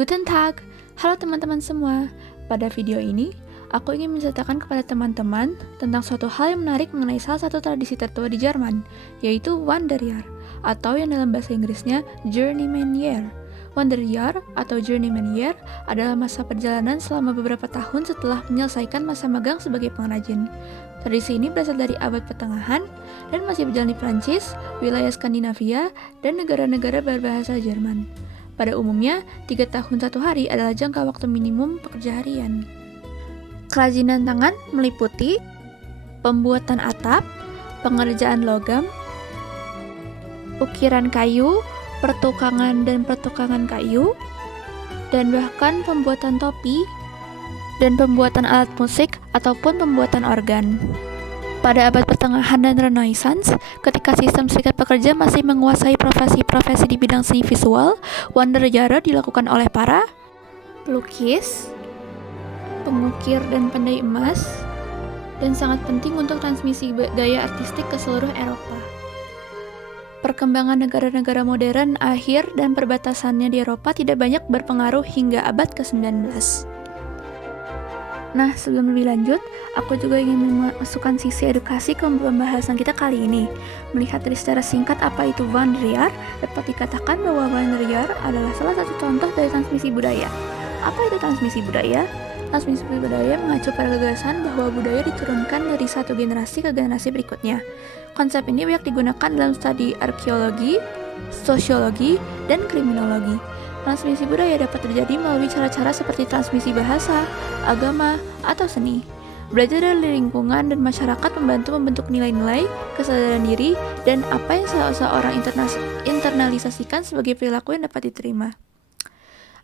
Guten Tag, halo teman-teman semua. Pada video ini, aku ingin menceritakan kepada teman-teman tentang suatu hal yang menarik mengenai salah satu tradisi tertua di Jerman, yaitu Wanderjahr, atau yang dalam bahasa Inggrisnya Journeyman Year. Wanderjahr atau Journeyman Year adalah masa perjalanan selama beberapa tahun setelah menyelesaikan masa magang sebagai pengrajin. Tradisi ini berasal dari abad pertengahan dan masih berjalan di Prancis, wilayah Skandinavia, dan negara-negara berbahasa Jerman. Pada umumnya, 3 tahun 1 hari adalah jangka waktu minimum pekerja harian. Kerajinan tangan meliputi pembuatan atap, pengerjaan logam, ukiran kayu, pertukangan dan pertukangan kayu, dan bahkan pembuatan topi dan pembuatan alat musik ataupun pembuatan organ. Pada abad pertengahan dan Renaissance, ketika sistem serikat pekerja masih menguasai profesi-profesi di bidang seni visual, Wanderjahr dilakukan oleh para pelukis, pengukir dan pandai emas, dan sangat penting untuk transmisi gaya artistik ke seluruh Eropa. Perkembangan negara-negara modern akhir dan perbatasannya di Eropa tidak banyak berpengaruh hingga abad ke-19. Nah, sebelum lebih lanjut, aku juga ingin memasukkan sisi edukasi ke pembahasan kita kali ini. Melihat dari secara singkat apa itu Wanderjahr, dapat dikatakan bahwa Wanderjahr adalah salah satu contoh dari transmisi budaya. Apa itu transmisi budaya? Transmisi budaya mengacu pada gagasan bahwa budaya diturunkan dari satu generasi ke generasi berikutnya. Konsep ini banyak digunakan dalam studi arkeologi, sosiologi, dan kriminologi. Transmisi budaya dapat terjadi melalui cara-cara seperti transmisi bahasa, agama, atau seni. Belajar dari lingkungan dan masyarakat membantu membentuk nilai-nilai, kesadaran diri, dan apa yang seseorang internalisasikan sebagai perilaku yang dapat diterima.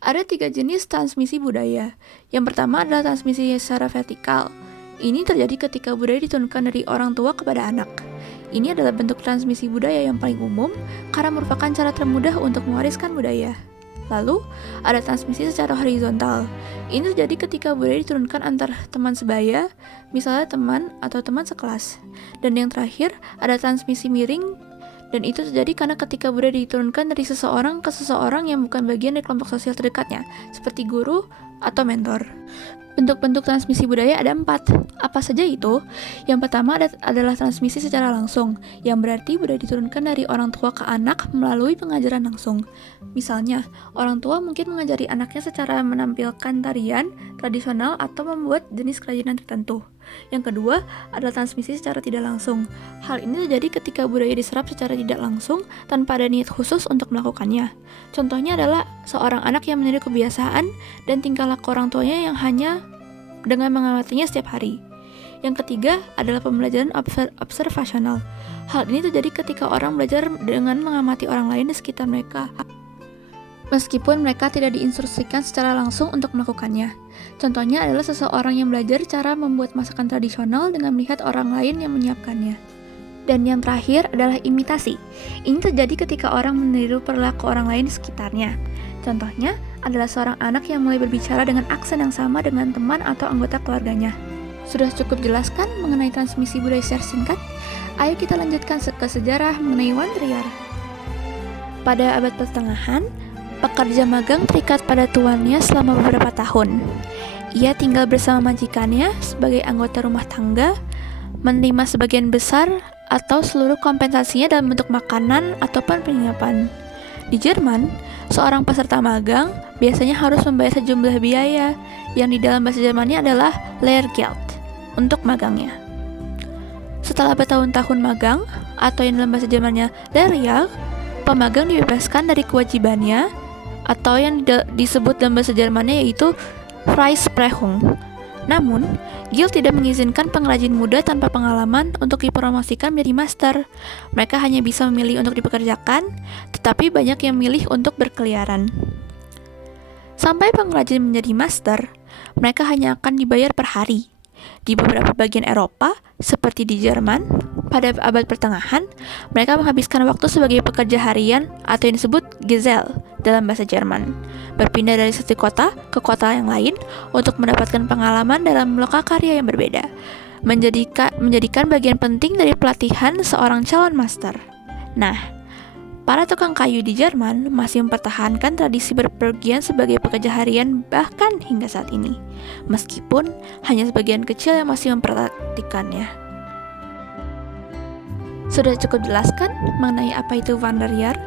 Ada 3 jenis transmisi budaya. Yang pertama adalah transmisi secara vertikal. Ini terjadi ketika budaya diturunkan dari orang tua kepada anak. Ini adalah bentuk transmisi budaya yang paling umum karena merupakan cara termudah untuk mewariskan budaya. Lalu, ada transmisi secara horizontal. Ini terjadi ketika budaya diturunkan antar teman sebaya, misalnya teman atau teman sekelas. Dan yang terakhir, ada transmisi miring, dan itu terjadi karena ketika budaya diturunkan dari seseorang ke seseorang yang bukan bagian dari kelompok sosial terdekatnya, seperti guru atau mentor. Bentuk-bentuk transmisi budaya ada 4. Apa saja itu? Yang pertama adalah transmisi secara langsung, yang berarti budaya diturunkan dari orang tua ke anak melalui pengajaran langsung. Misalnya, orang tua mungkin mengajari anaknya secara menampilkan tarian tradisional atau membuat jenis kerajinan tertentu. Yang kedua adalah transmisi secara tidak langsung. Hal ini terjadi ketika budaya diserap secara tidak langsung tanpa ada niat khusus untuk melakukannya. Contohnya adalah seorang anak yang meniru kebiasaan dan tingkah laku orang tuanya yang hanya dengan mengamatinya setiap hari. Yang ketiga adalah pembelajaran observasional. Hal ini terjadi ketika orang belajar dengan mengamati orang lain di sekitar mereka, meskipun mereka tidak diinstruksikan secara langsung untuk melakukannya. Contohnya adalah seseorang yang belajar cara membuat masakan tradisional dengan melihat orang lain yang menyiapkannya. Dan yang terakhir adalah imitasi. Ini terjadi ketika orang meniru perilaku orang lain di sekitarnya. Contohnya adalah seorang anak yang mulai berbicara dengan aksen yang sama dengan teman atau anggota keluarganya. Sudah cukup jelaskan mengenai transmisi budaya secara singkat? Ayo kita lanjutkan ke sejarah mengenai Wanderjahr. Pada abad pertengahan, pekerja magang terikat pada tuannya selama beberapa tahun. Ia tinggal bersama majikannya sebagai anggota rumah tangga, menerima sebagian besar atau seluruh kompensasinya dalam bentuk makanan ataupun penginapan. Di Jerman, seorang peserta magang biasanya harus membayar sejumlah biaya yang di dalam bahasa Jermannya adalah Lehrgeld untuk magangnya. Setelah bertahun-tahun magang, atau yang dalam bahasa Jermannya Lehrjahr, pemagang dibebaskan dari kewajibannya atau yang disebut dalam bahasa Jermannya yaitu Freisprechung. Namun, Guild tidak mengizinkan pengrajin muda tanpa pengalaman untuk dipromosikan menjadi master. Mereka hanya bisa memilih untuk dipekerjakan, tetapi banyak yang memilih untuk berkeliaran. Sampai pengrajin menjadi master, mereka hanya akan dibayar per hari. Di beberapa bagian Eropa, seperti di Jerman, pada abad pertengahan, mereka menghabiskan waktu sebagai pekerja harian atau yang disebut Gesell dalam bahasa Jerman, berpindah dari satu kota ke kota yang lain untuk mendapatkan pengalaman dalam lokakarya yang berbeda, menjadikan bagian penting dari pelatihan seorang calon master. Nah, Para tukang kayu di Jerman masih mempertahankan tradisi berpergian sebagai pekerja harian bahkan hingga saat ini, meskipun hanya sebagian kecil yang masih mempraktikkannya. Sudah cukup jelaskan mengenai apa itu Wanderjahr?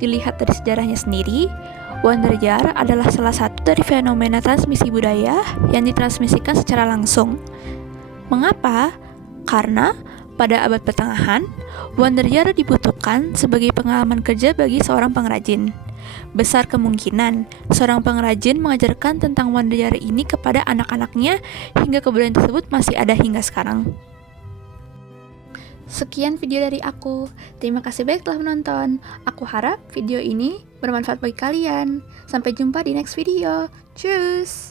Dilihat dari sejarahnya sendiri, Wanderjahr adalah salah satu dari fenomena transmisi budaya yang ditransmisikan secara langsung. Mengapa? Karena pada abad pertengahan, Wanderjahr dibutuhkan sebagai pengalaman kerja bagi seorang pengrajin. Besar kemungkinan seorang pengrajin mengajarkan tentang Wanderjahr ini kepada anak-anaknya hingga kebudayaan tersebut masih ada hingga sekarang. Sekian video dari aku. Terima kasih banyak telah menonton. Aku harap video ini bermanfaat bagi kalian. Sampai jumpa di next video. Tschüss!